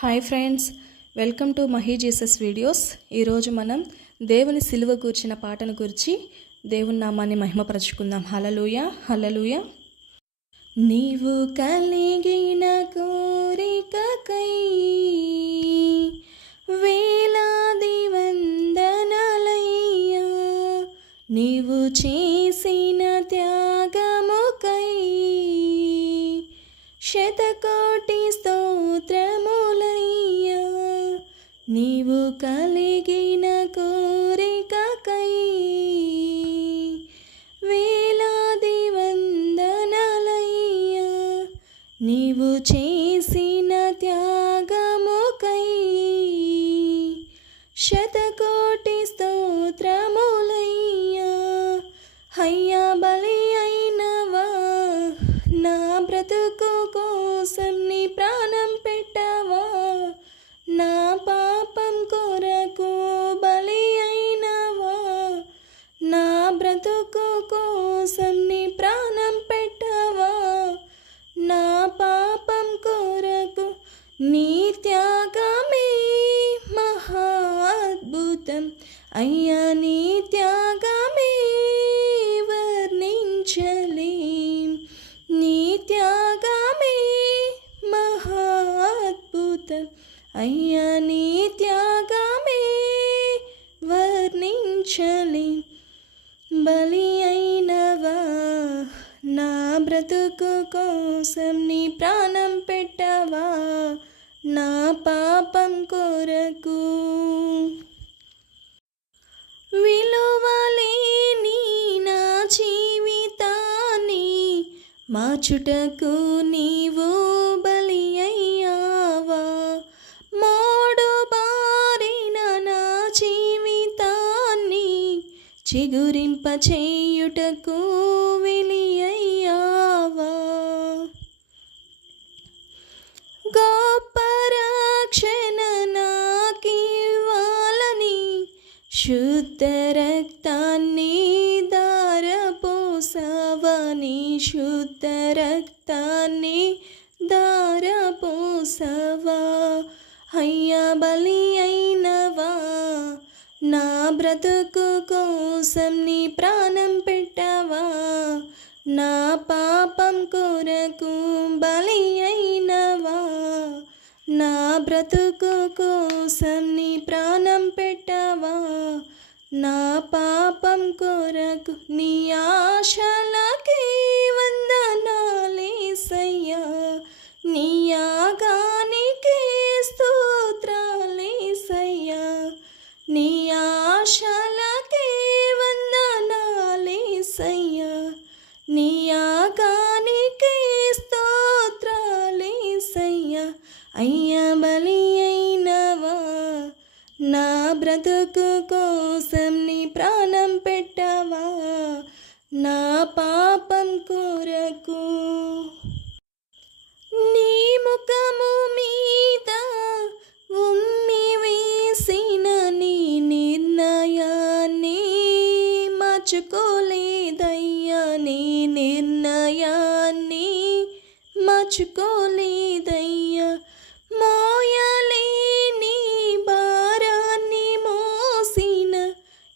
Hi friends, welcome to Mahi Jesus videos. ఈరోజు మనం దేవుని సిలువ కూర్చిన పాటను గురించి దేవుని నామాన్ని మహిమపరచుకుందాం. హల్లెలూయా హల్లెలూయా. నీవు కలిగిన కోరికకై వేలాది వందనాలయ్యా, నీవు చేసిన త్యాగముకై శతకోటి స్తోత్రములయ్యా, నీవు కలిగిన కోరికకై వేలాది వందనాలయ్యా, నీవు చేసిన త్యాగముకై శతకోటి స్తోత్రములయ్యా. అయ్యా, బలి అయినవా, నా బ్రతుకు కోసం నీ ప్రాణం పెట్టవా, నా పాపం కొరకు బలి అయినవా, నా బ్రతుకు కోసం నీ ప్రాణం పెట్టవా, నా పాపం కొరకు నీ త్యాగమే మహా అద్భుతం. అయ్యా, నీ త్యాగమే వర్ణించలేం, నీ త్యాగమే మహా అద్భుతం. అయ్యా, నీ త్యాగమే వర్ణించలేం. బలి అయినవా, నా బ్రతుకు కోసం నీ ప్రాణం పెట్టవా, నా పాపం కొరకు. విలువలేని నా జీవితాన్ని మార్చుటకు నీవు బలి అయ్యావా, మోడు బారిన నా జీవితాన్ని చిగురింప చేయుటకు వెలి అయ్యావా, గొప్ప రక్షణ నాకివ్వాలని శుద్ధ రక్తాన్ని ధారపోసావా, నీ శుద్ధ రక్తాన్ని ధారపోసావా. అయ్యా, బలి అయినవా, నా బ్రతుకు కోసం నీ ప్రాణం పెట్టవా, నా పాపం కొరకు బలి అయినవా, నా బ్రతుకు కోసం నీ ప్రాణం పెట్టవా, నా పాపం కొరకు. నీ ఆశలకి వందనాలేసయ్యా, నీ యాగానికి స్తోత్రాలేసయ్యా, నీ ఆశలకి వందనాలేసయ్యా, నీ యాగానికి స్తోత్రాలేసయ్యా. అయ్యా, బలి అయినవా, నా బ్రతుకు కోసం నీ ప్రాణం పెట్టవా, నా పాపం కొరకు. నీ ముఖము మీద ఉమ్మి వేసిన నీ నిర్ణయాన్ని మార్చుకోలేదయ్యా, నీ నిర్ణయాన్ని మార్చుకోలేదయ్యా. మోయలేని భారాన్ని మోసిన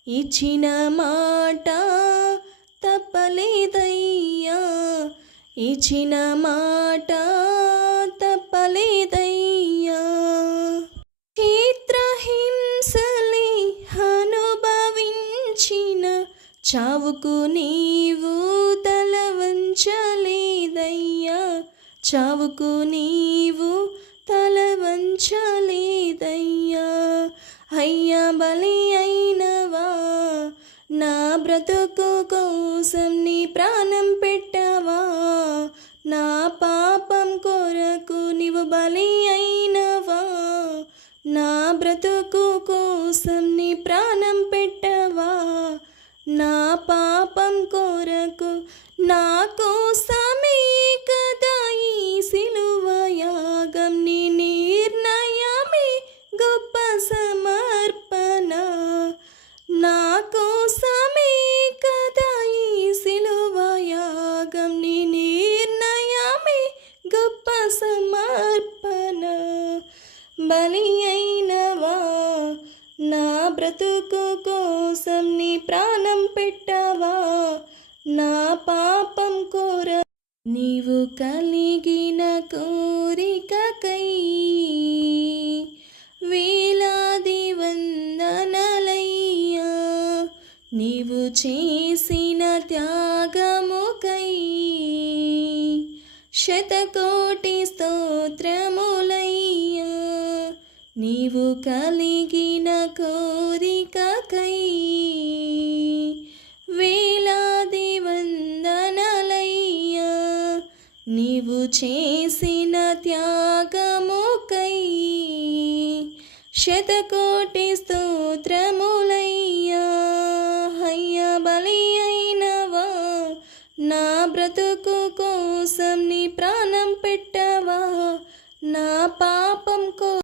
ఇచ్చిన మాట తప్పలేదయ్యా, ఇచ్చిన మాట తప్పలేదయ్యా. చిత్రహింసలే అనుభవించిన చావుకు నీవు తల వంచలేదయ్యా, చావుకు నీవు తల వంచలేదయ్యా. అయ్యా, బలి అయినవా, నా బ్రతుకు కోసం నీ ప్రాణం పెట్టవా, నా పాపం కొరకు నీవు బలి అయినవా, నా బ్రతుకు కోసం నీ ప్రాణం పెట్టవా, నా పాపం కొరకు. నా కోసమే కదా ఈ సిలువ యాగం, నీ నిర్ణయమే గొప్ప సమర్పణ. నా కోసమే కదా ఈ సిలువ యాగం, నీ నిర్ణయమే గొప్ప సమర్పణ. బలి అయినవా, నా బ్రతుకు కోసం నీ ప్రాణం పెట్టవా, నా పాపం కోర నీవు కలిగిన కోరికకై వేలాది వందనలయ్యా, నీవు చేసిన త్యాగముకై శతకోటి స్తోత్రములయ్యా, నీవు కలిగిన కోరికకై వేలాది వందనలయ్యా, నీవు చేసిన త్యాగముకై శతకోటి స్తోత్రములయ్యా. అయ్యా బలి అయినవా, నా బ్రతుకు కోసం నీ ప్రాణం పెట్టవా, నా పాపం